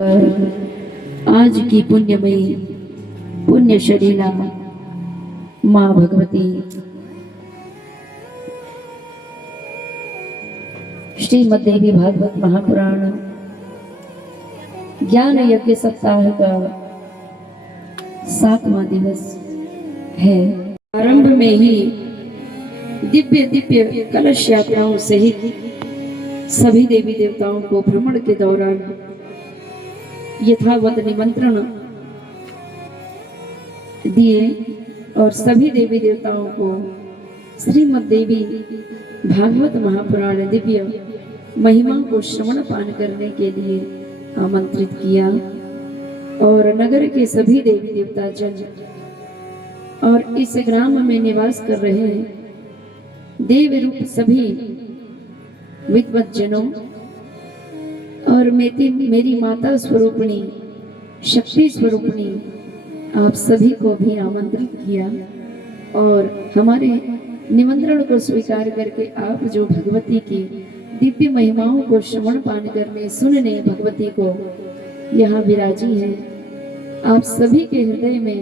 आज की पुण्यमयी पुण्य शरीला माँ भगवती श्रीमद् देवी भागवत महापुराण ज्ञान यज्ञ सप्ताह का 7वां दिवस है। आरंभ में ही दिव्य दिव्य कलश यात्राओं सहित सभी देवी देवताओं को भ्रमण के दौरान यथावत निमंत्रण दिए और सभी देवी देवताओं को श्रीमद् देवी भागवत महापुराण दिव्य महिमा को श्रवण पान करने के लिए आमंत्रित किया। और नगर के सभी देवी देवता जन और इस ग्राम में निवास कर रहे देव रूप सभी विद्वत जनों और मेरी माता स्वरूपणी शक्ति स्वरूपणी आप सभी को भी आमंत्रित किया। और हमारे निमंत्रण को स्वीकार करके आप जो भगवती की दिव्य महिमाओं को श्रवण पान करने सुनने भगवती को यहाँ विराजी है। आप सभी के हृदय में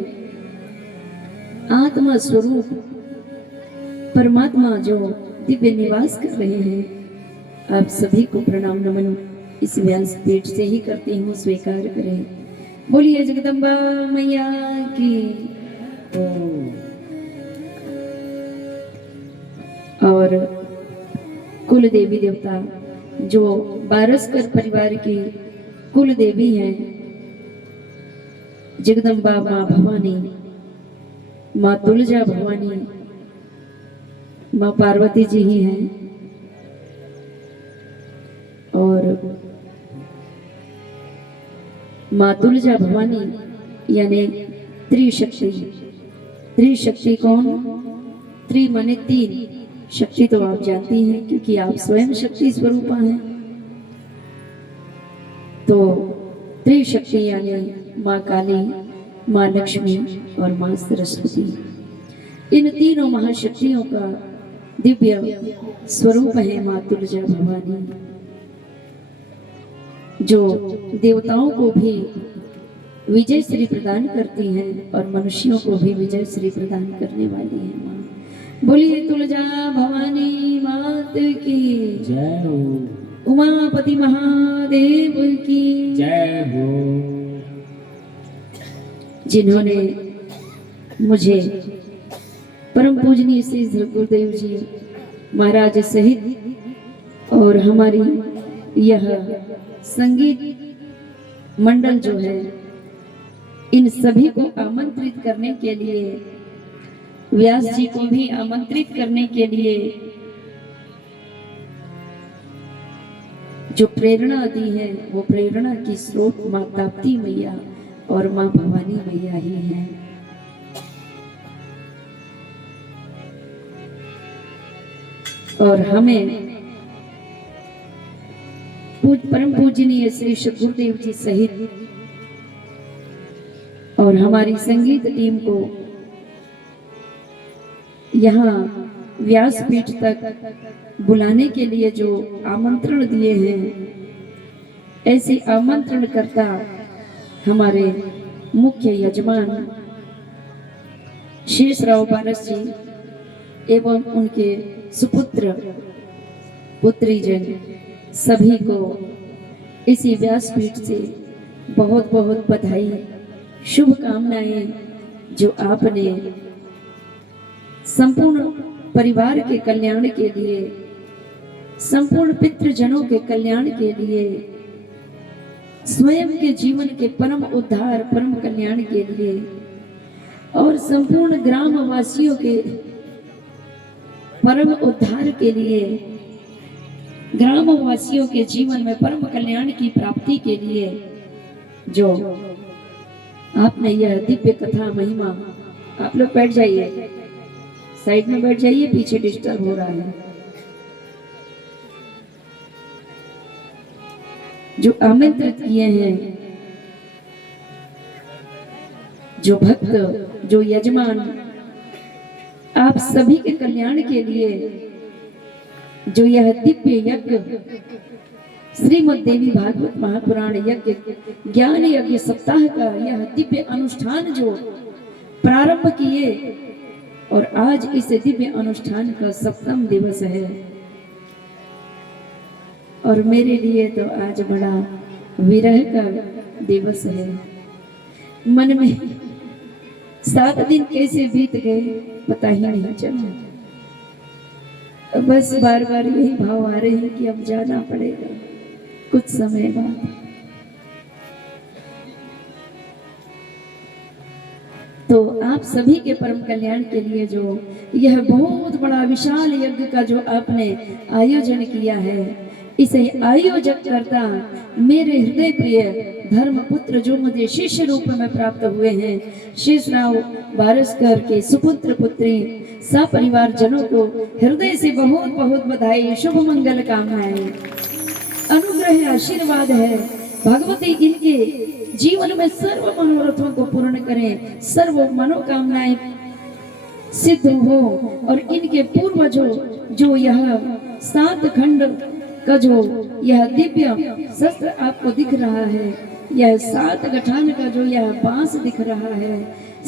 आत्मा स्वरूप परमात्मा जो दिव्य निवास कर रहे हैं, आप सभी को प्रणाम नमन इस व्यास पीठ से ही करती हूँ, स्वीकार करें। बोलिए जगदम्बा मैया की। और कुल देवी देवता जो बारसकर परिवार की कुल देवी हैं, जगदम्बा माँ भवानी, माँ तुलजा भवानी, माँ पार्वती जी ही हैं। और माँ तुलजा भवानी यानी त्रिशक्ति। त्रिशक्ति कौन? त्रि माने तीन, शक्ति तो आप जानती हैं क्योंकि आप स्वयं शक्ति स्वरूपा हैं। तो त्रिशक्ति यानी माँ काली, माँ लक्ष्मी और माँ सरस्वती। इन तीनों महाशक्तियों का दिव्य स्वरूप है माँ तुलजा भवानी, जो देवताओं को भी विजय श्री प्रदान करती हैं और मनुष्यों को भी विजय श्री प्रदान करने वाली है माँ। बोलिए तुलजा भवानी मात की जय हो, उमापति महादेव की जय हो। जिन्होंने मुझे परम पूजनीय श्री गुरुदेव जी महाराज सहित और हमारी यह संगीत मंडल जो है, इन सभी को आमंत्रित करने के लिए, व्यास जी को भी आमंत्रित करने के लिए जो प्रेरणा दी है, वो प्रेरणा की स्रोत माँ ताप्ती मैया और माँ भवानी मैया ही हैं। और हमें परम पूजनीय श्री गुरुदेव जी सहित और हमारी संगीत टीम को यहाँ व्यासपीठ तक बुलाने के लिए जो आमंत्रण दिए हैं, ऐसे आमंत्रणकर्ता हमारे मुख्य यजमान शेषराव पारस जी एवं उनके सुपुत्र पुत्रीजन सभी को इसी व्यासपीठ से बहुत बहुत बधाई, शुभकामनाएं, जो आपने संपूर्ण परिवार के कल्याण के लिए, संपूर्ण पितृजनों के कल्याण के लिए, स्वयं के जीवन के परम उद्धार परम कल्याण के लिए और संपूर्ण ग्रामवासियों के परम उद्धार के लिए, ग्रामवासियों के जीवन में परम कल्याण की प्राप्ति के लिए जो आपने यह दिव्य कथा महिमा। आप लोग बैठ जाइए, साइड में बैठ जाइए, पीछे डिस्टर्ब हो रहा है। जो आमंत्रित किए हैं, जो भक्त, जो यजमान, आप सभी के कल्याण के लिए जो यह दिव्य यज्ञ श्रीमद् देवी भागवत महापुराण यज्ञ ज्ञान यज्ञ सप्ताह का यह दिव्य अनुष्ठान जो प्रारंभ किए और आज इस दिव्य अनुष्ठान का 7वां दिवस है। और मेरे लिए तो आज बड़ा विरह का दिवस है। मन में 7 दिन कैसे बीत गए पता ही नहीं चला। बस बार बार यही भाव आ रहे हैं कि अब जाना पड़ेगा कुछ समय बाद। तो आप सभी के परम कल्याण के लिए जो यह बहुत बड़ा विशाल यज्ञ का जो आपने आयोजन किया है, इसे आयोजक करता मेरे हृदय प्रिय धर्म पुत्र जो मुझे शिष्य रूप में प्राप्त हुए हैं, शेषराव बारसकर के सुपुत्र पुत्री सपरिवार जनों को हृदय से बहुत बहुत बधाई, शुभ मंगल कामनाएं, अनुग्रह आशीर्वाद है। भगवती इनके जीवन में सर्व मनोरथों को पूर्ण करें, सर्व मनोकामनाएं सिद्ध हो। और इनके पूर्वजों जो यह 7 खंड का जो यह दिव्य शस्त्र आपको दिख रहा है, यह 7 गठान का जो यह बांस दिख रहा है,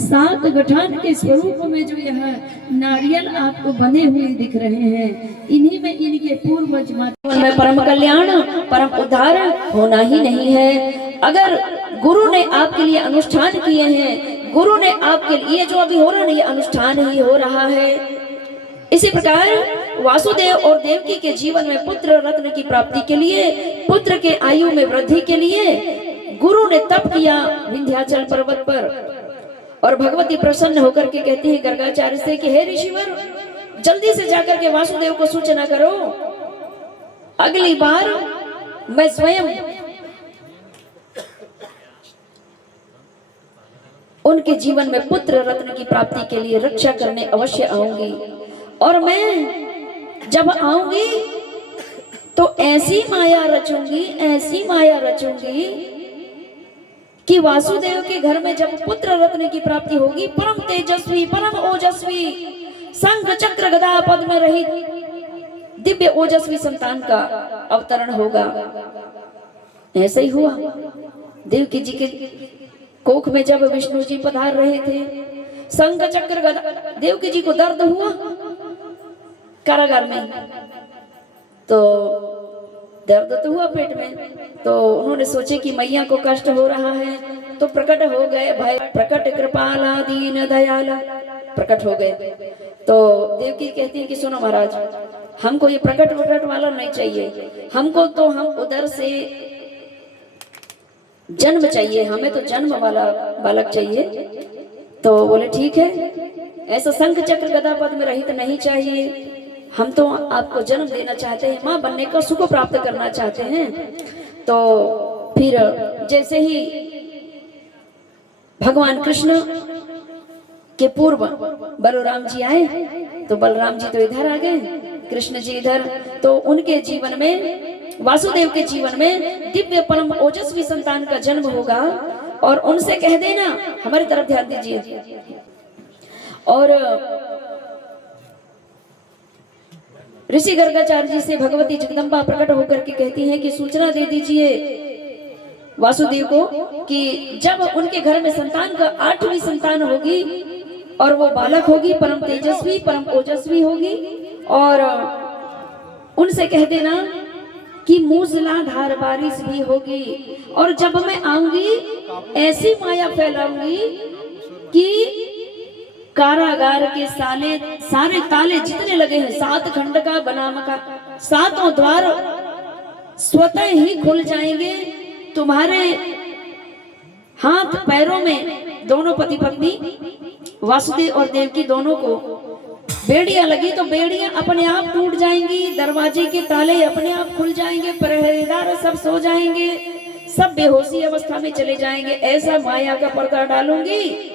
7 गठान के स्वरूप में जो यह नारियल आपको बने हुए दिख रहे हैं, इन्हीं में इनके पूर्वज में परम कल्याण परम उद्धार होना ही नहीं है। अगर गुरु ने आपके लिए अनुष्ठान किए हैं, गुरु ने आपके लिए जो अभी हो रहा है, ये अनुष्ठान ही हो रहा है। इसी प्रकार वासुदेव और देवकी के जीवन में पुत्र रत्न की प्राप्ति के लिए, पुत्र के आयु में वृद्धि के लिए गुरु ने तप किया विंध्याचल पर्वत पर। और भगवती प्रसन्न होकर के कहती है गर्गाचार्य से कि हे ऋषिवर, जल्दी से जाकर के वासुदेव को सूचना करो, अगली बार मैं स्वयं उनके जीवन में पुत्र रत्न की प्राप्ति के लिए रक्षा करने अवश्य आऊंगी। और मैं जब आऊंगी तो ऐसी माया रचूंगी, ऐसी माया रचूंगी कि वासुदेव के घर में जब पुत्र रत्न की प्राप्ति होगी, परम तेजस्वी परम ओजस्वी शंख चक्र गदा पद्म में रहित दिव्य ओजस्वी संतान का अवतरण होगा। ऐसा ही हुआ। देवकी जी के कोख में जब विष्णु जी पधार रहे थे, शंख चक्र गदा, देवकी जी को दर्द हुआ कारागार में, तो दर्द तो हुआ पेट में, तो उन्होंने सोचे कि मैया को कष्ट हो रहा है, तो प्रकट हो गए भय प्रकट कृपाला दीन दयाला, प्रकट हो गए। तो देवकी कहती है कि सुनो महाराज, हमको ये प्रकट प्रकट वाला नहीं चाहिए, हमको तो हम उधर से जन्म चाहिए, हमें तो जन्म वाला बालक चाहिए। तो बोले ठीक है, ऐसा शंख चक्र गदा पद में रहित नहीं चाहिए, हम तो आपको जन्म देना चाहते हैं, माँ बनने का सुख प्राप्त करना चाहते हैं। तो फिर जैसे ही भगवान कृष्ण के पूर्व बलराम जी आए, तो बलराम जी तो इधर आ गए, कृष्ण जी इधर, तो उनके जीवन में, वासुदेव के जीवन में दिव्य परम ओजस्वी संतान का जन्म होगा। और उनसे कह देना, हमारी तरफ ध्यान दीजिए, और ऋषि गर्गाचार्य जी से भगवती जगदम्बा प्रकट होकर के कहती हैं कि सूचना दे दीजिए वासुदेव को कि जब उनके घर में संतान का 8वीं संतान होगी और वो बालक होगी, परम तेजस्वी परम ओजस्वी होगी, और उनसे कह देना कि मूसलाधार बारिश भी होगी, और जब मैं आऊंगी ऐसी माया फैलाऊंगी कि कारागार के सारे ताले जितने लगे हैं, 7 खंड का बनाम का 7 द्वार स्वतः ही खुल जाएंगे। तुम्हारे हाथ पैरों में, दोनों पति पत्नी वासुदेव और देवकी दोनों को बेड़ियां लगी तो बेड़ियां अपने आप टूट जाएंगी, दरवाजे के ताले अपने आप खुल जाएंगे, पहरेदार सब सो जाएंगे, सब बेहोशी अवस्था में चले जाएंगे। ऐसा माया का पर्दा डालूंगी।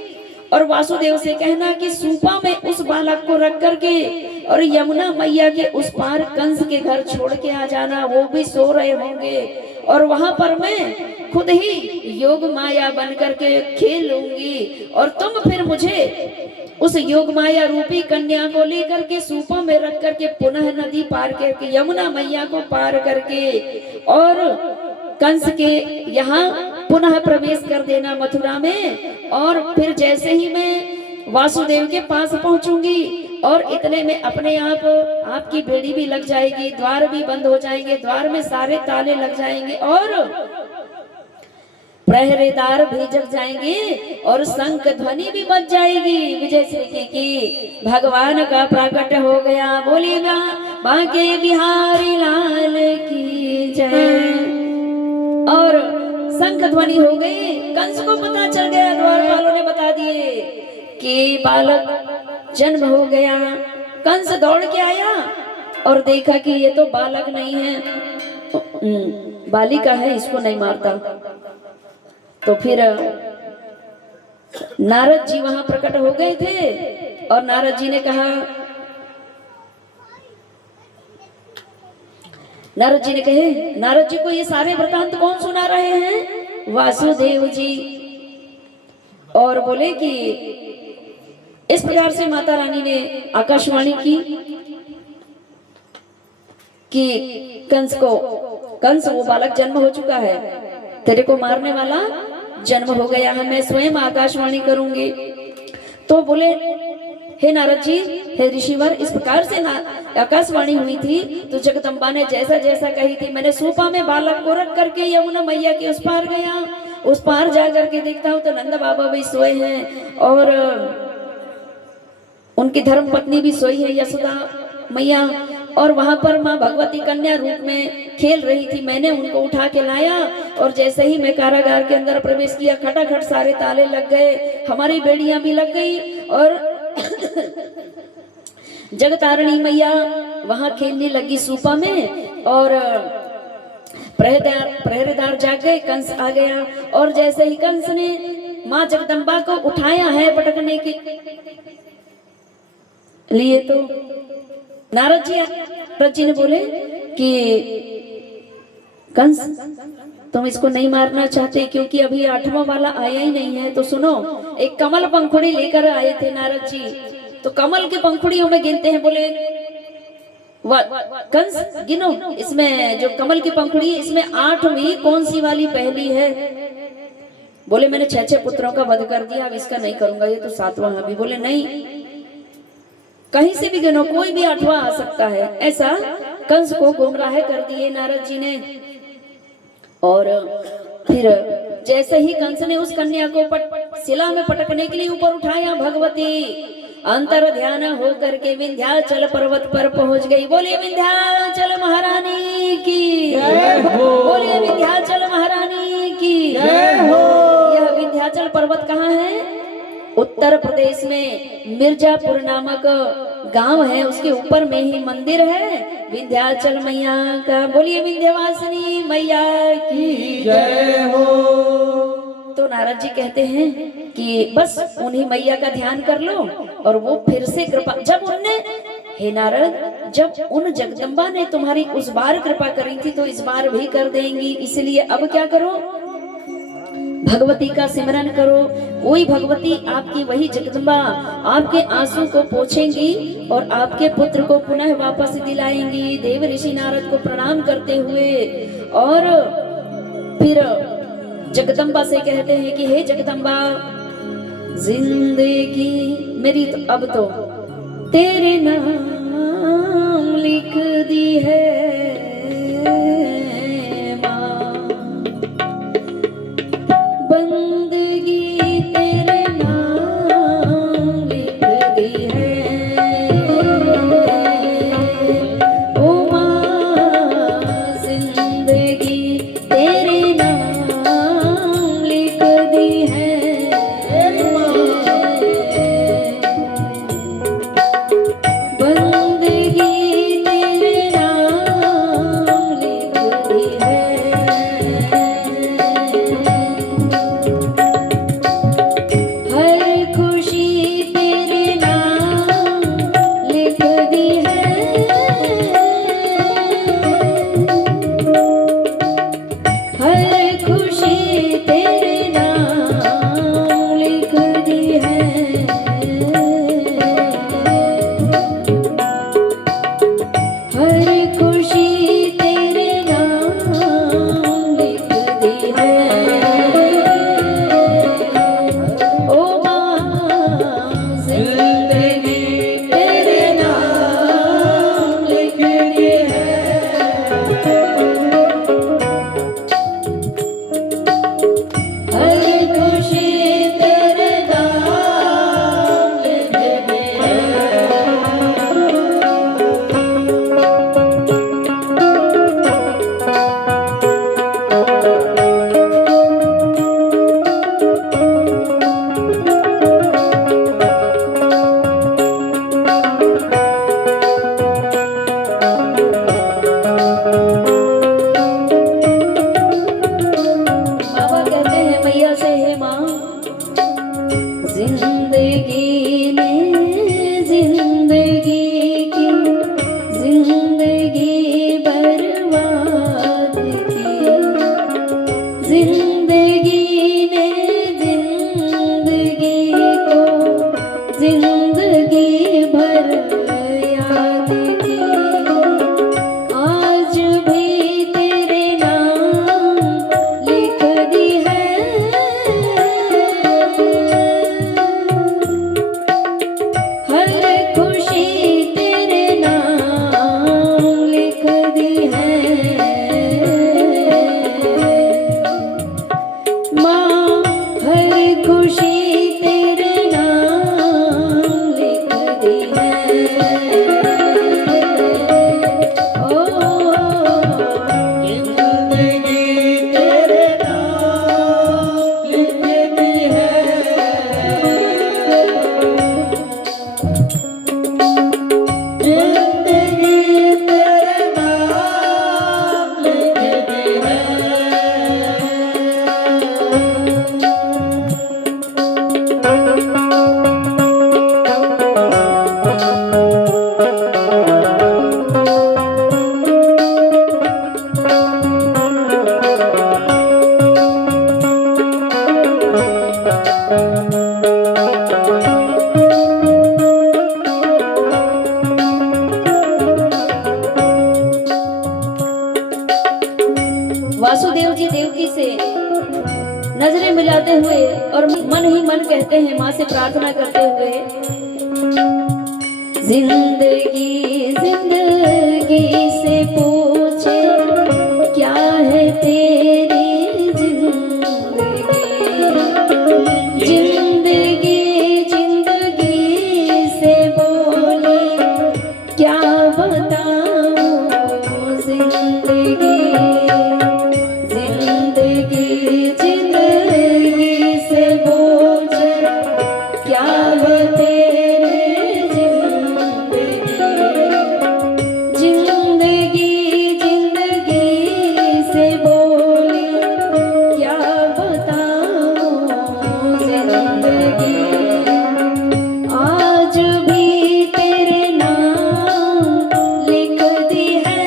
और वासुदेव से कहना कि सूपा में उस बालक को रख करके और यमुना मैया के उस पार कंस के घर छोड़ के आ जाना, वो भी सो रहे होंगे, और वहां पर मैं खुद ही योग माया बन करके खेल लूंगी और तुम फिर मुझे उस योग माया रूपी कन्या को लेकर के सूपों में रख करके पुनः नदी पार करके यमुना मैया को पार करके और कंस के यहाँ पुनः प्रवेश कर देना मथुरा में। और फिर जैसे ही मैं वासुदेव के पास पहुंचूंगी और इतने में अपने आप आपकी बेड़ी भी लग जाएगी, द्वार भी बंद हो जाएंगे, द्वार में सारे ताले लग जाएंगे और पहरेदार भी जग जाएंगे और शंख ध्वनि भी बज जाएगी। विजय श्री की भगवान का प्रकट हो गया। बोलिए बांके बिहारी लाल की जय। और शंख ध्वनि हो गई। कंस को पता चल गया, द्वारपालों ने बता दिए कि बालक जन्म हो गया। कंस दौड़ के आया और देखा कि ये तो बालक नहीं है, बालिका है, इसको नहीं मारता। तो फिर नारद जी वहां प्रकट हो गए थे और नारद जी ने कहा, नारद जी ने कहे, नारद जी को ये सारे वृतांत कौन सुना रहे हैं? वासुदेव जी। और बोले कि इस प्रकार से माता रानी ने आकाशवाणी की कि कंस वो बालक जन्म हो चुका है, तेरे को मारने वाला जन्म हो गया है, मैं स्वयं आकाशवाणी करूंगी। तो बोले, हे नारद जी, हे ऋषिवर, इस प्रकार से आकाशवाणी हुई थी तो जगदम्बा ने जैसा जैसा कही थी, मैंने सूपा में बालक को रख करके यमुना मैया के उस पार गया। उस पार जा करके देखता हूँ तो नंद बाबा भी सोए हैं और उनकी धर्म पत्नी भी सोई है, यशोदा मैया, और वहां पर माँ भगवती कन्या रूप में खेल रही थी। मैंने उनको उठा के लाया और जैसे ही मैं कारागार के अंदर प्रवेश किया, खटाखट सारे ताले लग गए, हमारी बेड़ियां भी लग गई और जगतारिणी मैया वहां खेलने लगी सूपा में और पहरेदार जाग गए, कंस आ गया। और जैसे ही कंस ने माँ जगदम्बा को उठाया है पटकने के लिए तो नारद जी ने बोले कि कंस, तुम इसको नहीं मारना चाहते क्योंकि अभी 8वां वाला आया ही नहीं है। तो सुनो, एक कमल पंखुड़ी लेकर आए थे नारद जी, तो कमल की पंखुड़ियों में गिनते हैं। बोले कंस गिनो, इसमें जो कमल की पंखुड़ी है इसमें 8वीं कौन सी वाली पहली है? बोले मैंने 6 पुत्रों का वध कर दिया, अब इसका नहीं करूंगा, ये तो 7वां है। बोले नहीं, कहीं से भी गिनो, कोई भी 8वां आ सकता है। ऐसा कंस को गुमराह कर दिए नारद जी ने। और फिर जैसे ही कंस ने उस कन्या को शिला में पटकने के लिए ऊपर उठाया, भगवती अंतर ध्यान हो करके विंध्याचल पर्वत पर पहुंच गई। बोलिए विंध्याचल महारानी की जय हो। बोलिए विंध्याचल महारानी की जय हो। यह विंध्याचल पर्वत कहाँ है? उत्तर प्रदेश में मिर्जापुर नामक गांव है, उसके ऊपर में ही मंदिर है विंध्याचल मैया का। बोलिए विंध्यवासिनी मैया की जय हो। तो नारद जी कहते हैं कि बस उन्हीं मैया का ध्यान कर लो और वो फिर से कृपा, जब उनने, हे नारद, जब उन जगदम्बा ने तुम्हारी उस बार कृपा करी थी तो इस बार भी कर देंगी, इसलिए अब क्या करो, भगवती का सिमरन करो। वही भगवती आपकी, वही जगदम्बा आपके आंसू को पोंछेंगी और आपके पुत्र को पुनः वापस दिलाएंगी। देव ऋषि नारद को प्रणाम करते हुए और फिर जगदम्बा से कहते हैं कि हे जगदम्बा, जिंदगी मेरी तो अब तो तेरे नाम लिख दी है माँ, बंदगी तेरे नाम लिख दी है ओ माँ, जिंदगी तेरे नाम लिख दी है। बंदगी तेरे नाम जिंदगी ने जिंदगी की जिंदगी बर्बाद की, जिंदगी ने जिंदगी को जिंदगी भर याद की। आज भी तेरे नाम लिख दी है, हर खुशी तेरे नाम लिख दी है। माँ हर खुशी तेरे नाम लिख दी है। ओ जिंदगी तेरे नाम लिखती है, जिंदगी तेरे नाम लिखती है। वासुदेव जी देवकी से नजरें मिलाते हुए और मन ही मन कहते हैं, माँ से प्रार्थना करते हुए, जिंदगी जिंदगी से पूछे क्या है तेरी जिंदगी, जिंदगी जिंदगी से बोले क्या बताऊं जिंदगी, जिंदगी जिंदगी से पूछे क्या है तेरी जिंदगी, जिंदगी जिंदगी से बोले क्या बताऊं जिंदगी। आज भी तेरे नाम लिख दी है,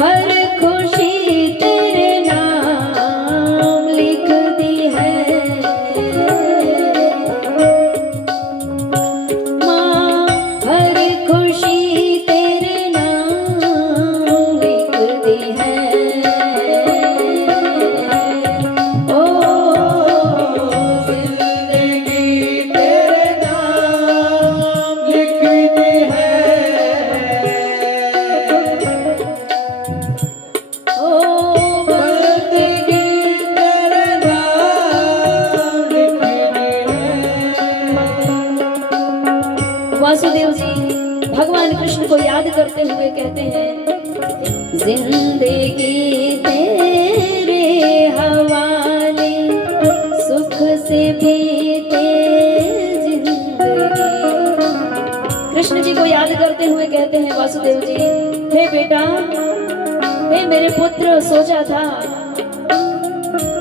हर खुशी तेरे नाम लिख दी है। माँ हर खुशी तेरे नाम लिख दी है। ओ जिंदगी तेरे नाम लिखती है, ओ जिंदगी तेरे नाम लिखती है। वासुदेव जी भगवान कृष्ण को याद करते हुए कहते हैं, जिंदगी तेरे हवाले सुख से बीते जिंदगी। कृष्ण जी को याद करते हुए कहते हैं वासुदेव जी, हे बेटा, हे मेरे पुत्र, सोचा था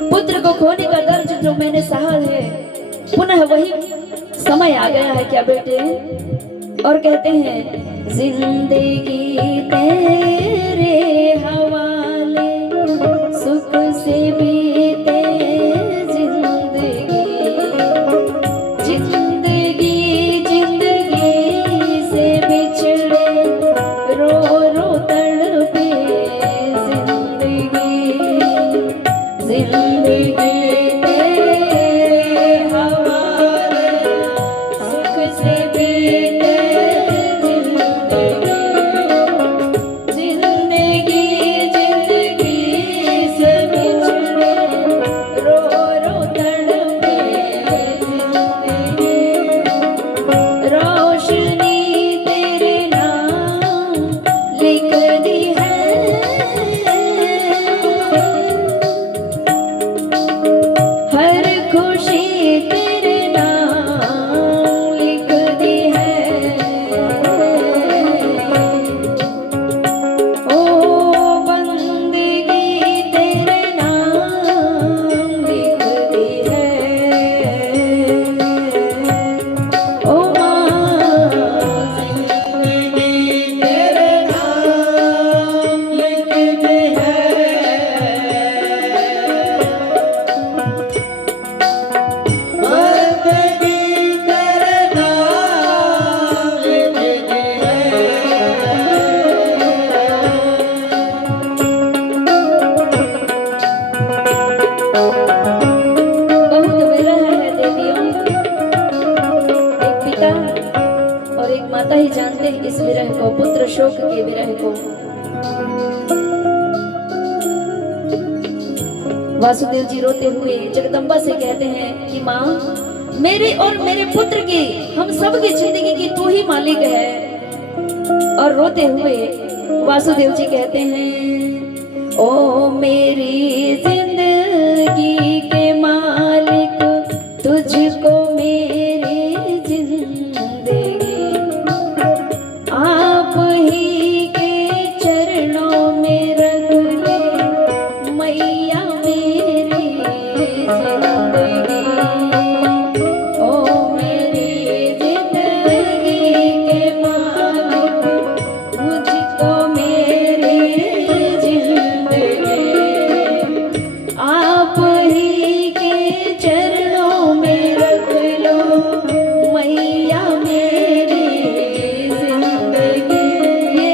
पुत्र को खोने का दर्द जो मैंने सहा है, पुनः वही समय आ गया है क्या बेटे। और कहते हैं, जिंदगी तेरे हवाले सुख से बीते जिंदगी, जिंदगी जिंदगी से बिछड़े रो रो तड़पे जिंदगी, जिंदगी तेरे हवाले सुख से बीते जिंदगी, जिंदगी को। वासुदेव जी रोते हुए जगदम्बा से कहते हैं कि माँ, मेरे और मेरे पुत्र की, हम सब की जिंदगी की तू ही मालिक है। और रोते हुए वासुदेव जी कहते हैं, ओ मेरी जिंदगी के मालिक, तुझको मेरी जिंदगी आप ही के चरणों में रख ले मैया मेरी जिंदगी। ओ मेरी जिंदगी के मालिक, मुझको मेरी जिंदगी आप ही के चरणों में रख लो मैया मेरी जिंदगी। ये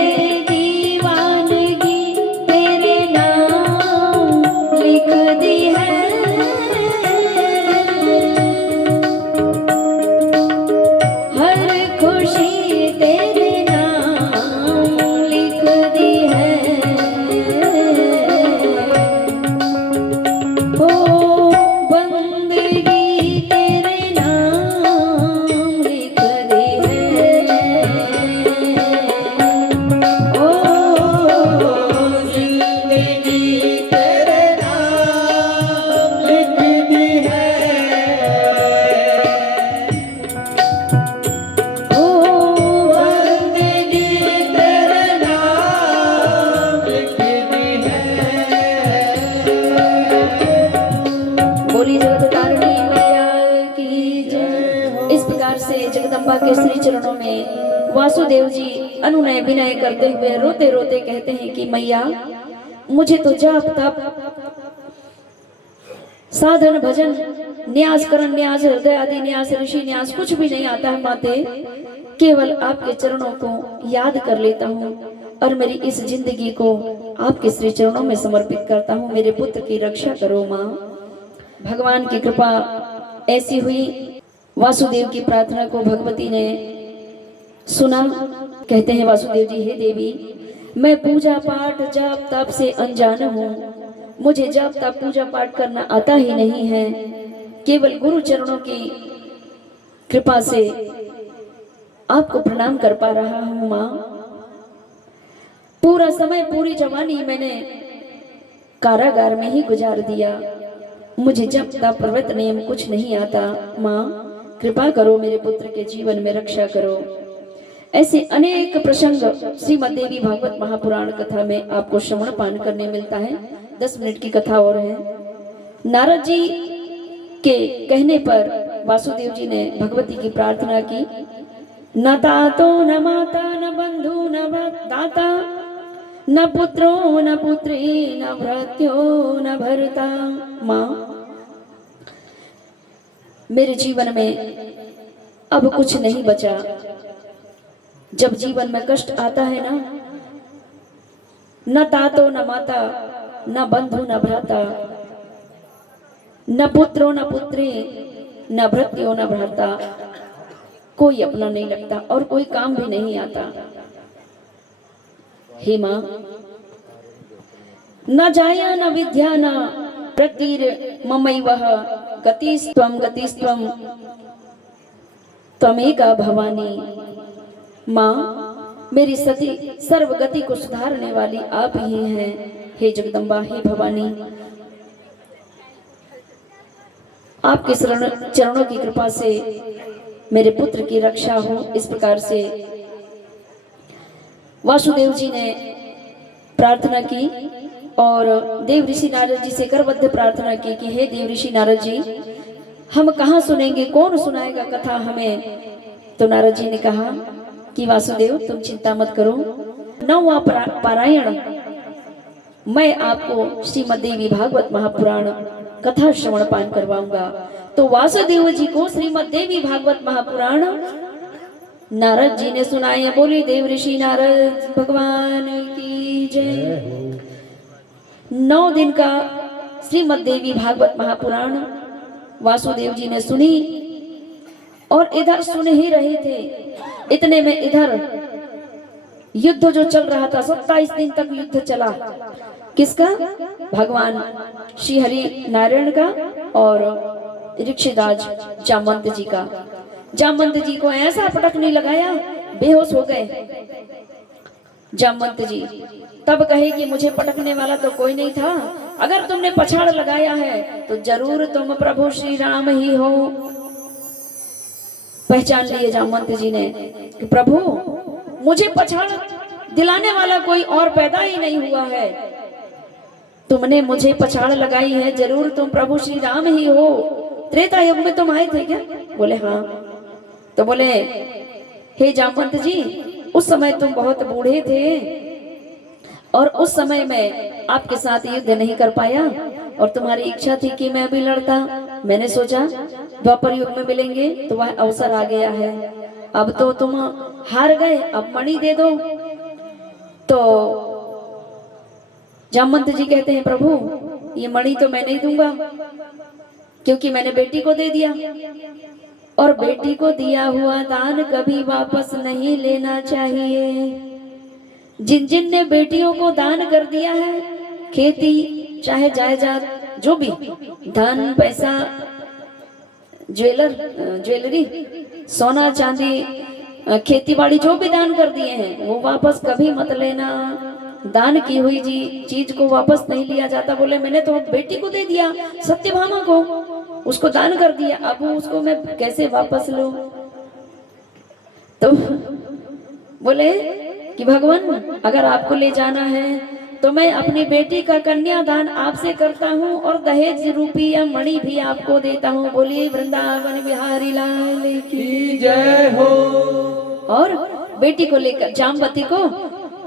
दीवानगी तेरे नाम लिख दी है, हर खुशी तेरे नाम लिख दी है। ओ बंदगी तेरे नाम लिख दी है। ओ जिंदगी तेरे नाम लिख दी है। ओ बंदगी तेरे नाम लिख दी है। बोली जगत तारिणी मैया की जय। इस प्रकार से जगदम्बा के श्री चरणों में वासुदेव जी अनुनय विनय करते हुए रोते रोते कहते हैं कि मैया, मुझे तो जाप तप साधन भजन न्यास करण न्यास हृदय आदि न्यास ऋषि न्यास कुछ भी नहीं आता है माते, केवल आपके चरणों को याद कर लेता हूँ और मेरी इस जिंदगी को आपके श्री चरणों में समर्पित करता हूँ। मेरे पुत्र की रक्षा करो माँ। भगवान की कृपा ऐसी हुई, वासुदेव की प्रार्थना को भगवती ने सुना। कहते हैं वासुदेव जी, हे देवी, मैं पूजा पाठ जाप तप से अनजान हूँ, मुझे जाप तप पूजा पाठ करना आता ही नहीं है, केवल गुरु चरणों की कृपा से आपको प्रणाम कर पा रहा हूँ माँ। पूरा समय पूरी जवानी मैंने कारागार में ही गुजार दिया, मुझे जप तप व्रत नियम कुछ नहीं आता माँ, कृपा करो मेरे पुत्र के जीवन में रक्षा करो। ऐसे अनेक प्रसंग श्रीमद् देवी भागवत महापुराण कथा में आपको श्रवण पान करने मिलता है। 10 मिनट की कथा और है। नारद जी के कहने पर वासुदेव जी ने भगवती की प्रार्थना की, न तातो न माता न बंधु न दाता न पुत्रो न पुत्री न भृत्यो न भर्ता। माँ, मेरे जीवन में अब कुछ नहीं बचा। जब जीवन में कष्ट आता है ना, न तातो न माता न बंधु न भ्राता न पुत्रो न पुत्री न भृत्यो न भ्राता, कोई अपना नहीं लगता और कोई काम भी नहीं आता। हे मां, न जाया न विद्या न प्रतिर ममैवह गतिस्त्वं गतिस्त्वं त्वमेका भवानी। मां, मेरी सती सर्वगति को सुधारने वाली आप ही हैं। हे जगदम्बा, हे भवानी, आपके चरणों की कृपा से मेरे पुत्र की रक्षा हो। इस प्रकार से वासुदेव जी ने प्रार्थना की और देव ऋषि नारद जी से करबद्ध प्रार्थना की कि हे देव ऋषि नारद जी, हम कहाँ सुनेंगे, कौन सुनाएगा कथा हमें। तो नारद जी ने कहा कि वासुदेव, तुम चिंता मत करो, 9वां पारायण मैं आपको श्रीमद् देवी भागवत महापुराण कथा श्रवण पान करवाऊंगा। तो वासुदेव जी को श्रीमद् देवी भागवत महापुराण नारद जी ने सुनाए। बोली देव ऋषि नारद भगवान की जय। 9 दिन का श्रीमद् देवी भागवत महापुराण वासुदेव जी ने सुनी और इधर सुन ही रहे थे, इतने में इधर युद्ध जो चल रहा था 27 दिन तक युद्ध चला। किसका? भगवान श्री हरि नारायण का और ऋषिराज जामवंत जी का। जामवंत जी को ऐसा पटकने लगाया, बेहोश हो गए जामवंत जी। तब कहे कि मुझे पटकने वाला तो कोई नहीं था, अगर तुमने पछाड़ लगाया है तो जरूर तुम प्रभु श्री राम ही हो। पहचान लिए जामवंत जी ने कि प्रभु मुझे पछाड़ दिलाने वाला कोई और पैदा ही नहीं हुआ है, तुमने मुझे पछाड़ लगाई है, जरूर तुम प्रभु श्री राम ही हो। त्रेता युग में तुम आए थे क्या? बोले हाँ। तो बोले हे जामवंत जी, उस समय तुम बहुत बूढ़े थे और उस समय मैं आपके साथ युद्ध नहीं कर पाया और तुम्हारी इच्छा थी कि मैं भी लड़ता। मैंने सोचा द्वापर युग में मिलेंगे तो वह अवसर आ गया है। अब तो तुम हार गए, अब मणि दे दो। तो जामवंत जी कहते हैं प्रभु ये मणि तो मैं नहीं दूंगा, क्योंकि मैंने बेटी को दे दिया और बेटी को दिया हुआ दान कभी वापस नहीं लेना चाहिए। जिन जिन ने बेटियों को दान कर दिया है, खेती चाहे जायदाद जो भी, धन पैसा, ज्वेलरी, सोना चांदी, खेती बाड़ी जो भी दान कर दिए हैं वो वापस कभी मत लेना। दान की हुई चीज को वापस नहीं लिया जाता। बोले मैंने तो बेटी को दे दिया, सत्यभामा को, उसको दान कर दिया, अब उसको मैं कैसे वापस लूं? तो बोले कि भगवान अगर आपको ले जाना है तो मैं अपनी बेटी का कन्यादान आपसे करता हूँ और दहेज रूपी या मणि भी आपको देता हूँ। बोलिए वृंदावन बिहारी लाल की जय हो। और बेटी को लेकर जामवती को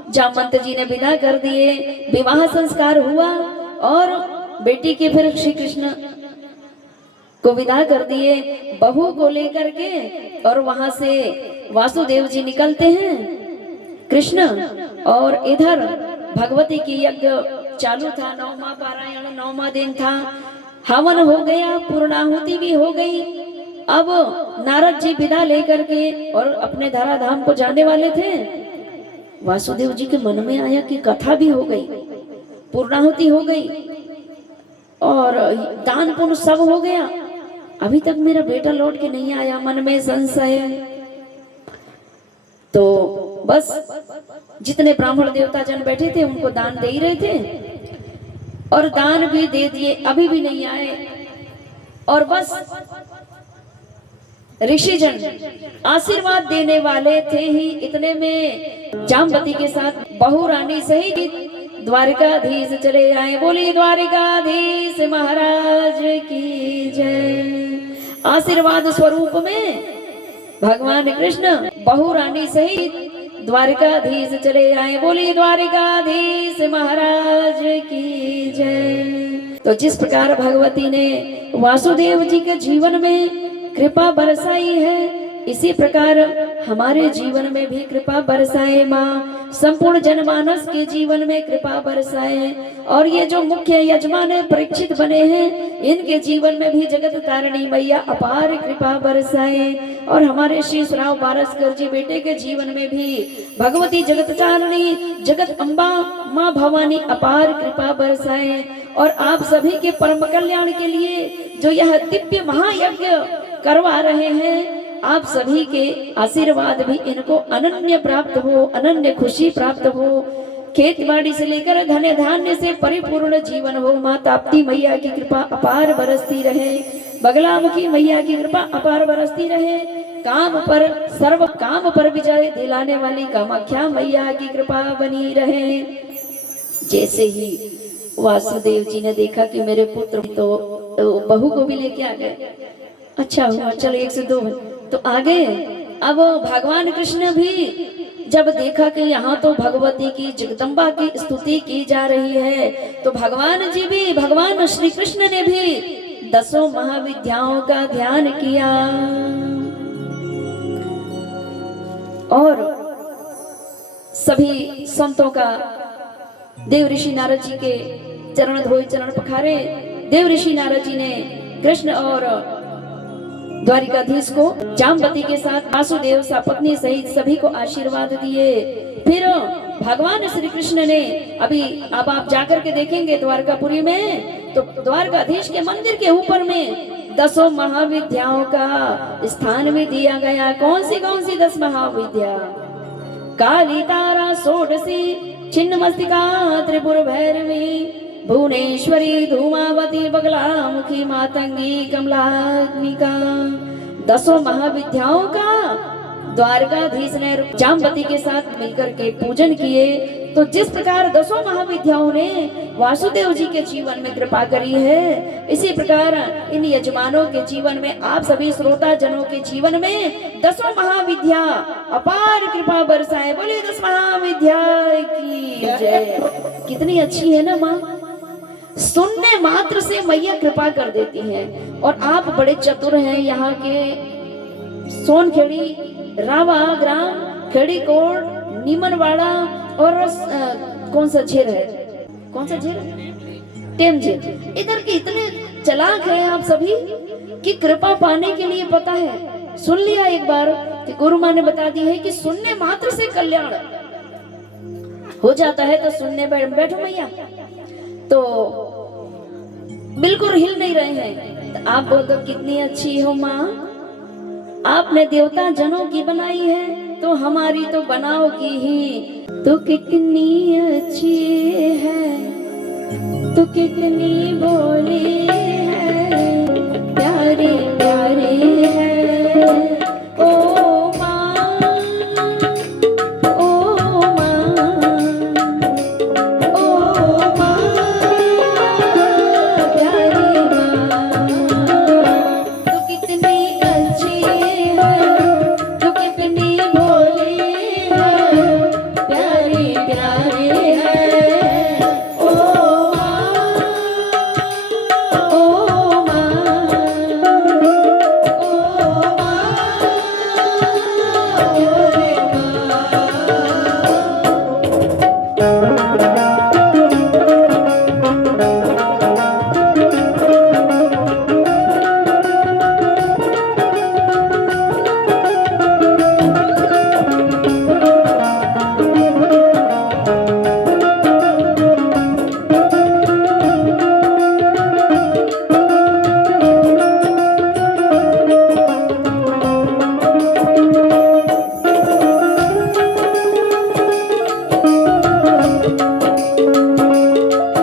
जामवंत जी ने विदा कर दिए। विवाह संस्कार हुआ और बेटी के फिर श्री कृष्ण को विदा कर दिए। बहू को लेकर के और वहां से वासुदेव जी निकलते हैं कृष्ण, और इधर भगवती की यज्ञ चालू था। 9वां पारायण, 9वां दिन था, हवन हो गया, पूर्णाहुति भी हो गई। अब नारद जी विदा लेकर के और अपने धराधाम को जाने वाले थे। वासुदेव जी के मन में आया कि कथा भी हो गई, पूर्णाहुति हो गई और दान पुण्य सब हो गया, अभी तक मेरा बेटा लौट के नहीं आया। मन में संशय। तो बस जितने ब्राह्मण देवता जन बैठे थे उनको दान दे ही रहे थे और दान भी दे दिए, अभी भी नहीं आए। और बस ऋषि जन आशीर्वाद देने वाले थे ही, इतने में जामवती के साथ बहू रानी सहित द्वारिकाधीश चले आए। बोली द्वारिकाधीश महाराज की जय। आशीर्वाद स्वरूप में भगवान कृष्ण बहू रानी सहित द्वारिकाधीश चले आए। बोली द्वारिकाधीश महाराज की जय। तो जिस प्रकार भगवती ने वासुदेव जी के जीवन में कृपा बरसाई है, इसी प्रकार हमारे जीवन में भी कृपा बरसाए माँ। संपूर्ण जनमानस के जीवन में कृपा बरसाए और ये जो मुख्य यजमान परीक्षित बने हैं इनके जीवन में भी जगत तारिणी मैया अपार कृपा बरसाए। और हमारे श्री श्राव बारसकर जी बेटे के जीवन में भी भगवती जगत तारिणी जगत अम्बा माँ भवानी अपार कृपा बरसाए। और आप सभी के परम कल्याण के लिए जो यह दिव्य महायज्ञ करवा रहे हैं, आप सभी के आशीर्वाद भी इनको अनन्य प्राप्त हो, अनन्य खुशी प्राप्त हो। खेत बाड़ी से लेकर धन धान्य से परिपूर्ण जीवन हो। माँ ताप्ती मैया की कृपा अपार बरसती रहे, बगलामुखी मैया की कृपा अपार बरसती रहे। काम पर सर्व काम पर विजय दिलाने वाली कामाख्या मैया की कृपा बनी रहे। जैसे ही वासुदेव जी ने देखा कि मेरे पुत्र तो बहू को भी लेके आ गए, अच्छा हुआ, चलो 1 से 2 तो आ गए। अब भगवान कृष्ण भी जब देखा कि यहाँ तो भगवती की जगदम्बा की स्तुति की जा रही है, तो भगवान जी भी, भगवान श्री कृष्ण ने भी 10 महाविद्याओं का ध्यान किया और सभी संतों का देव ऋषि नारद जी के चरण धोए, चरण पखारे। देव ऋषि नारद जी ने कृष्ण और द्वारिकाधीश को जामवती के साथ वासुदेव सपत्नी सहित सभी को आशीर्वाद दिए। फिर भगवान श्री कृष्ण ने अभी अब आप जाकर के देखेंगे द्वारकापुरी में, तो द्वारकाधीश के मंदिर के ऊपर में 10 महाविद्याओं का स्थान भी दिया गया। कौन सी 10 महाविद्या? काली तारा षोडशी, छिन्नमस्तिका त्रिपुर भैरवी, भुवनेश्वरी धूमावती बगलामुखी मातंगी कमलाग्निका। 10 महाविद्याओं का द्वारकाधीश ने जामवती के साथ मिलकर के पूजन किए। तो जिस प्रकार 10 महाविद्याओं ने वासुदेव जी के जीवन में कृपा करी है, इसी प्रकार इन यजमानों के जीवन में, आप सभी श्रोता जनों के जीवन में 10 महाविद्या अपार कृपा बरसाए। बोलिए 10 महाविद्या की जय। कितनी अच्छी है ना माँ, सुनने मात्र से मैया कृपा कर देती है। और आप बड़े चतुर हैं। यहाँ के सोनखेड़ी, रावा ग्राम, खेड़ी कोट, नीमनवाड़ा और कौन सा झीर है, कौन सा झीर, टेम झीर, इधर के इतने चालाक हैं आप सभी कि कृपा पाने के लिए पता है। सुन लिया एक बार कि गुरु माँ ने बता दी है कि सुनने मात्र से कल्याण हो जाता है। तो सुनने बैठो मैया, तो बिल्कुल हिल नहीं रहे हैं। तो आप बोल दो कितनी अच्छी हो माँ, आपने देवता जनों की बनाई है तो हमारी तो बनाओगी ही। तो कितनी अच्छी है, तो कितनी भोली है, प्यारे प्यारे है। ओ माँ, ओ माँ, ओ माँ, प्यारी माँ। तो कितनी अच्छी है, तो कितनी भोली है, प्यारी प्यारी है। ओ माँ, ओ माँ, ओ माँ, प्यारी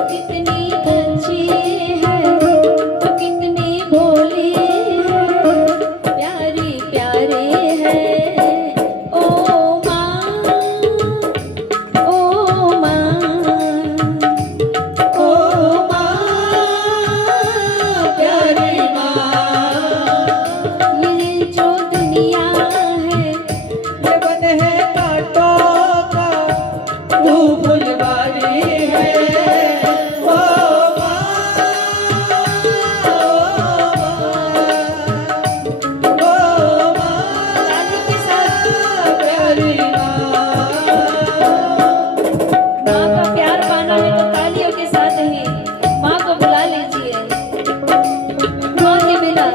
कितनी अच्छी है, तो कितनी भोली है, प्यारी प्यारी है। ओ माँ, ओ माँ, ओ माँ, प्यारी माँ। ये जो दुनिया है, ये बन है कांटों का, तू फुलवारी है। ओ माँ, ओ माँ, ताली के साथ प्यारी माँ। माँ का प्यार पाना है तो तालियों के साथ ही माँ को बुला लीजिए। माँ के बिना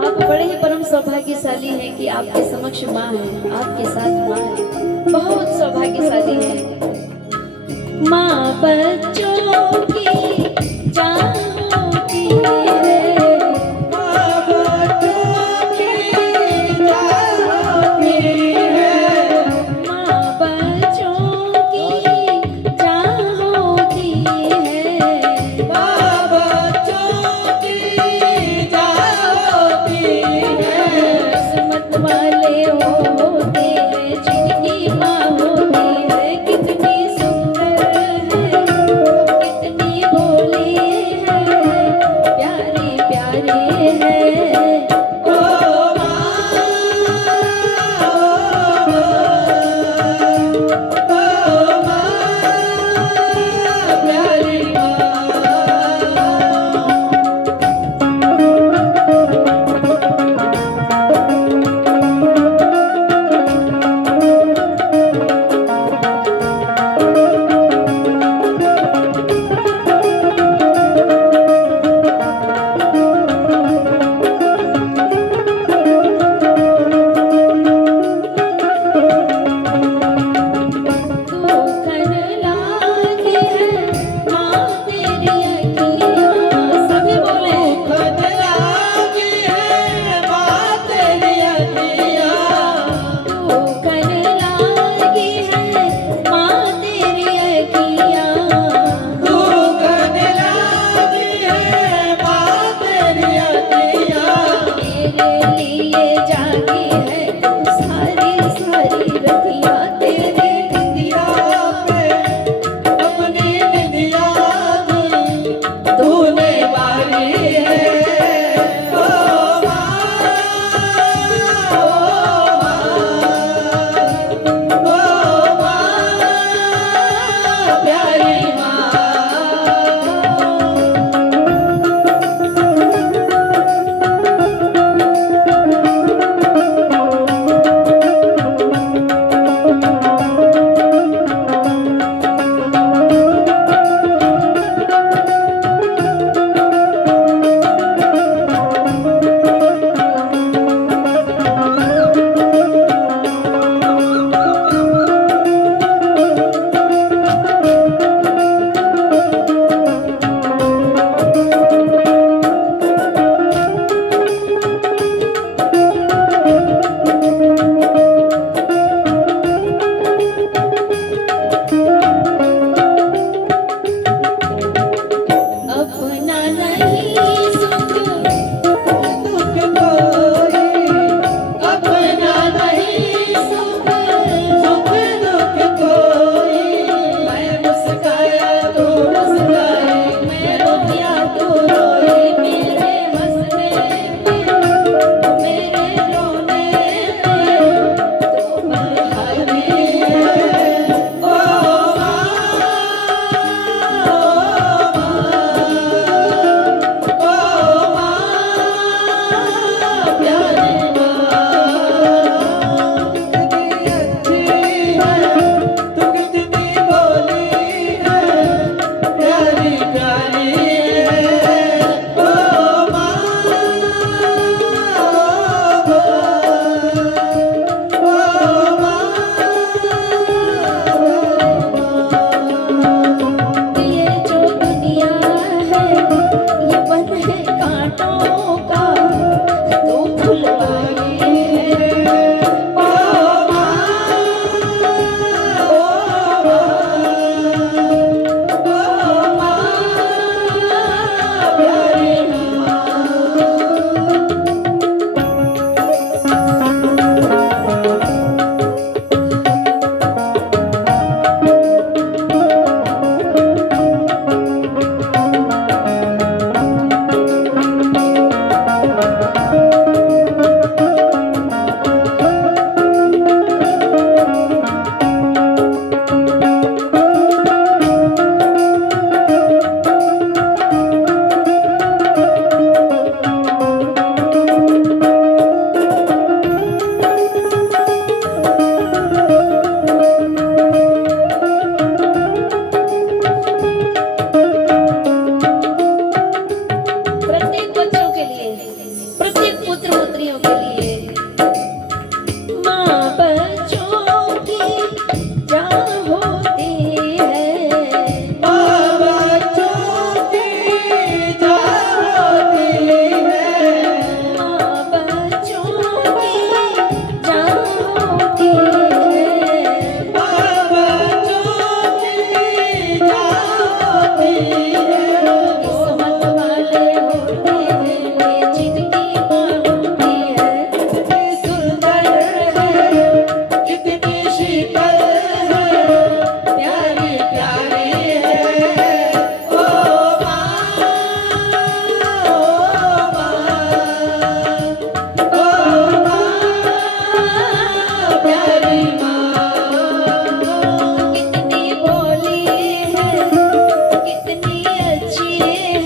आप बड़े ही परम सौभाग्यशाली हैं कि आपके समक्ष माँ है, आपके साथ माँ है। बहुत सौभाग्यशाली है। माँ बच्चों की जान होती है, माँ बच्चों की जान होती है। माँ बच्चों की जान होती है। माँ बच्चों की जान होती है। किस्मत वाले होते हैं जिनकी माँ होती है। कितनी सुंदर है, कितनी भोली है, प्यारी प्यारी है। ओ माँ, ओ माँ, लिए जागी है तू सारी सारी रतिया तेरी निंदिया पे अपनी निंदिया दी तूने वारी है ओ माँ प्यारी माँ अपना नहीं सुख दुख कोई अपना नहीं सुख सुख दुख कोई मैं मुस्काया तू मुस्काए मैं रोया तू रोए मेरे हंसने में मेरे रोने में तू बलिहारी है ओ माँ प्यारे कितनी अच्छी है तू कितनी बोली है प्यारी प्यारी है ओ माँ ये जो दुनिया है ये बन है कांटों का तू फुलवारी है ओ माँ प्यारे माँ प्रत्येक बच्चों के लिए प्रत्येक पुत्र पुत्रियों के लिए माँ बच्चों की जान होती है बच्चों की जान होती है माँ बच्चों की जान होती है बच्चों की जान होती है किस्मत वाले होते हैं ये जिनकी माँ होती है कितनी सुंदर है कितनी शीतल है प्यारी प्यारी है ओ माँ प्यारी माँ कितनी भोली है कितनी अच्छी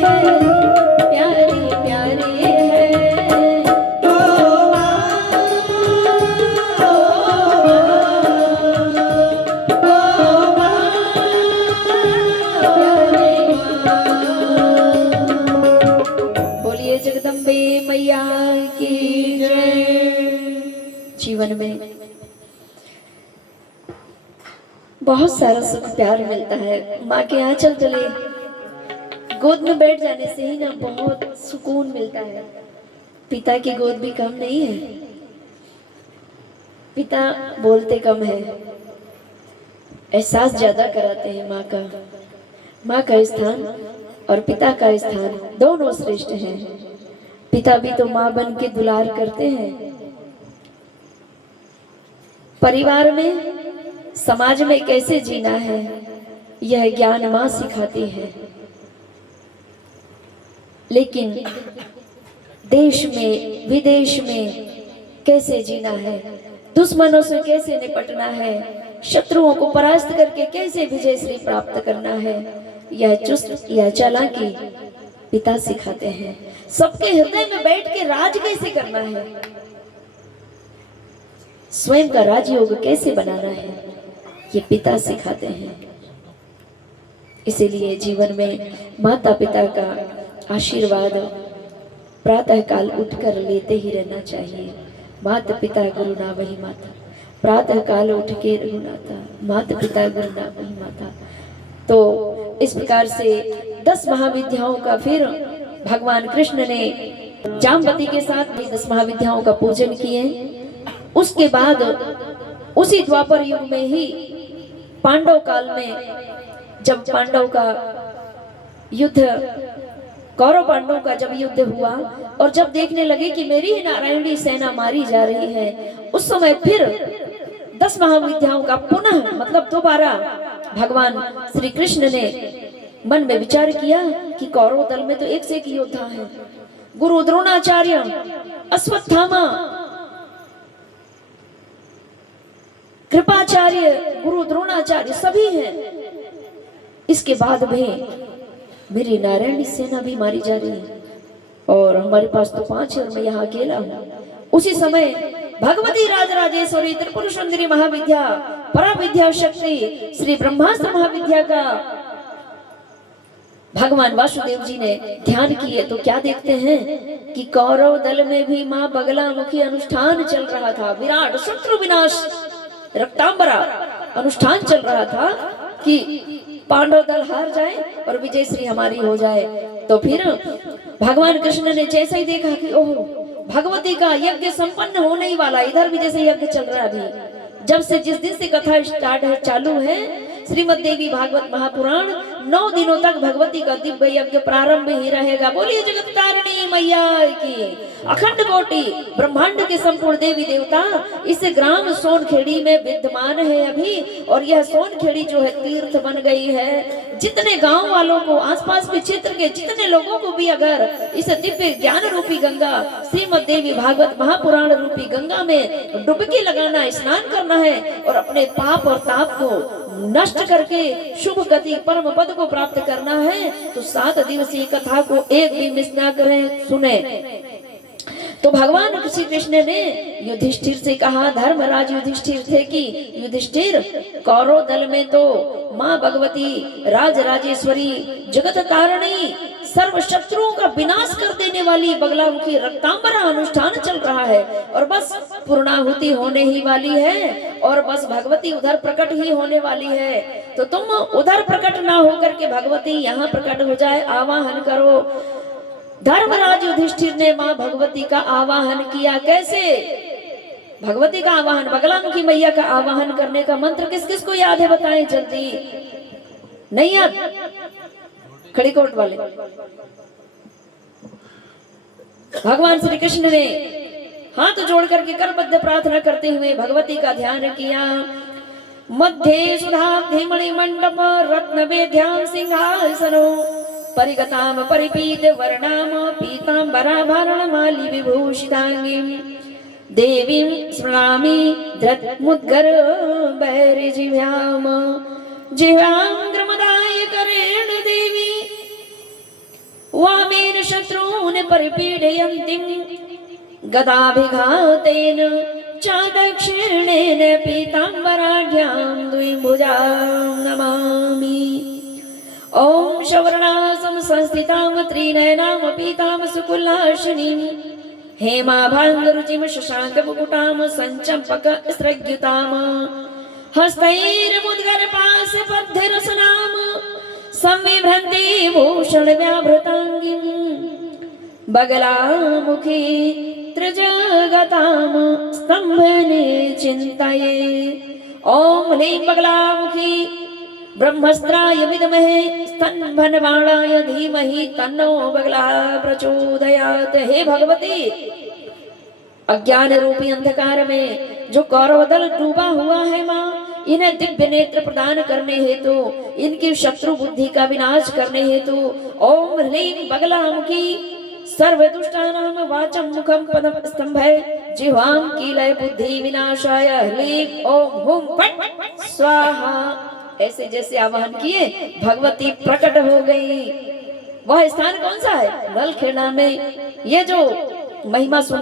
है प्यारी प्यारी है ओ बोलिए जगदम्बे मैया की जय। जीवन में बहुत सारा सुख प्यार मिलता है। माँ के आंचल तले गोद में बैठ जाने से ही ना बहुत सुकून मिलता है। पिता की गोद भी कम नहीं है। पिता बोलते कम है, एहसास ज्यादा कराते हैं माँ का। माँ का स्थान और पिता का स्थान दोनों श्रेष्ठ हैं। पिता भी तो माँ बन के दुलार करते हैं। परिवार में, समाज में कैसे जीना है, यह ज्ञान माँ सिखाती है। लेकिन देश में, विदेश में कैसे जीना है, दुश्मनों से कैसे निपटना है, शत्रुओं को परास्त करके कैसे विजय श्री प्राप्त करना है, यह चुस्त, यह चालाकी पिता सिखाते हैं। सबके हृदय में बैठ के राज कैसे करना है, स्वयं का राजयोग कैसे बनाना है, ये पिता सिखाते हैं। इसीलिए जीवन में माता पिता का आशीर्वाद प्रातः काल उठकर लेते ही रहना चाहिए। माता पिता गुरु ना वही माता, प्रातः काल उठ के रघुनाथा, माता पिता गुरु ना वही माता। तो इस प्रकार से 10 महाविद्याओं का फिर भगवान कृष्ण ने जामवती के साथ भी 10 महाविद्याओं का पूजन किए। उसके बाद उसी द्वापर युग में ही पांडव काल में, जब पांडव का युद्ध, कौरव पांडव का जब युद्ध हुआ और जब देखने लगे कि मेरी ही नारायणी सेना मारी जा रही है, उस समय फिर 10 महाविद्याओं का पुनः मतलब दोबारा भगवान श्री कृष्ण ने मन में विचार किया कि कौरव दल में तो एक से एक योद्धा है, गुरु द्रोणाचार्य, अश्वत्थामा, कृपाचार्य, गुरु द्रोणाचार्य सभी हैं। इसके बाद भी मेरी नारायणी सेना भी मारी जा रही है और हमारे पास तो 5 है और मैं यहाँ अकेला हूँ। उसी समय भगवती राजराजेश्वरी त्रिपुर सुंदरी महाविद्या, पराविद्या शक्ति श्री ब्रह्मास्त्र महाविद्या का भगवान वासुदेव जी ने ध्यान किए तो क्या देखते हैं कि कौरव दल में भी माँ बगला मुखी अनुष्ठान चल रहा था। विराट शत्रु विनाश रक्तांबरा अनुष्ठान चल रहा था कि पांडव दल हार जाए और विजय श्री हमारी हो जाए। तो फिर भगवान कृष्ण ने जैसे ही देखा कि ओह, भगवती का यज्ञ संपन्न होने ही वाला, इधर भी जैसे यज्ञ चल रहा अभी, जब से जिस दिन से कथा स्टार्ट है, चालू है, श्रीमद् देवी भागवत महापुराण 9 दिनों तक भगवती का दिव्य यज्ञ प्रारंभ ही रहेगा। बोलिए जगत तारिणी मैया की। अखंड कोटि ब्रह्मांड के संपूर्ण देवी देवता इस ग्राम सोनखेड़ी में विद्यमान है अभी, और यह सोनखेड़ी जो है तीर्थ बन गई है। जितने गांव वालों को, आसपास के क्षेत्र के जितने लोगों को भी अगर इस दिव्य ज्ञान रूपी गंगा, श्रीमद् देवी भागवत महापुराण रूपी गंगा में डुबकी लगाना, स्नान करना है और अपने पाप और ताप को नष्ट करके शुभ गति परम पद को प्राप्त करना है, तो 7 दिवसीय कथा को एक भी मिस ना करें, सुने। तो भगवान श्री कृष्ण ने युधिष्ठिर से कहा, धर्मराज युधिष्ठिर थे कि युधिष्ठिर, कौरव दल में तो माँ भगवती राजराजेश्वरी जगत तारिणी सर्व शत्रुओं का विनाश कर देने वाली बगलामुखी रक्तांबरा अनुष्ठान चल रहा है और बस पूर्णाहुति होने ही वाली है और बस भगवती उधर प्रकट ही होने वाली है। तो तुम उधर प्रकट ना होकर के भगवती यहाँ प्रकट हो जाए, आवाहन करो। धर्मराज युधिष्ठिर ने माँ भगवती का आवाहन किया। कैसे भगवती का आवाहन, बगलामुखी मैया का आवाहन करने का मंत्र किस किस को याद है, बताएं जल्दी। नहीं याद? खड़ी कोट वाले। भगवान श्री कृष्ण ने हाथ जोड़ करके करबद्ध प्रार्थना करते हुए भगवती का ध्यान किया। मध्य सुधाब्धि मणिमंडप रत्न वेद्याम सिंहासनो परिगताम परिपीत वर्णाम पीतांबराभरण माली विभूषितांगीं देवीं स्मरामि धृतमुद्गर बैरजिह्याम जिह्वांग्रमदाय करेण देवी वामेन शत्रून् परिपीडयन्तीं गदाभिघातेन च दक्षिणेन पीतांबराढ्यां द्विभुजां नमामि। ओम शवर्णासं संस्थितां त्रिनयनां पीतां सुकुलाशिनीं हेमाभाङ्गरुचिं शशाङ्कमुकुटां सञ्चम्पकस्रग्युतां हस्तैर्मुद्गरपाशबद्धरसनां संविभ्रन्ति भूषणव्याभृताङ्गीं बगलामुखी त्रिजगतां स्तम्भने चिन्तये। ओम ह्रीं बगलामुखी ब्रह्मस्त्राय विद्महे स्तंभनबाणाय धीमहि तन्नो बगला प्रचोदयात्। हे भगवती, अज्ञान रूपी अंधकार में जो कौरव दल डूबा हुआ है माँ, इन्हें दिव्य नेत्र प्रदान करने हेतु, इनकी शत्रु बुद्धि का विनाश करने हेतु ओम ह्रीं बगलामुखी सर्व दुष्टानाम वाचम मुखम पदम स्तंभे जिह्वाम कीलय बुद्धि विनाशाय ह्रीं ओम हुं फट स्वाहा। ऐसे जैसे आवाहन किए भगवती प्रकट हो गई। वह स्थान कौन सा है? नलखेड़ा में। ये जो महिमा सुन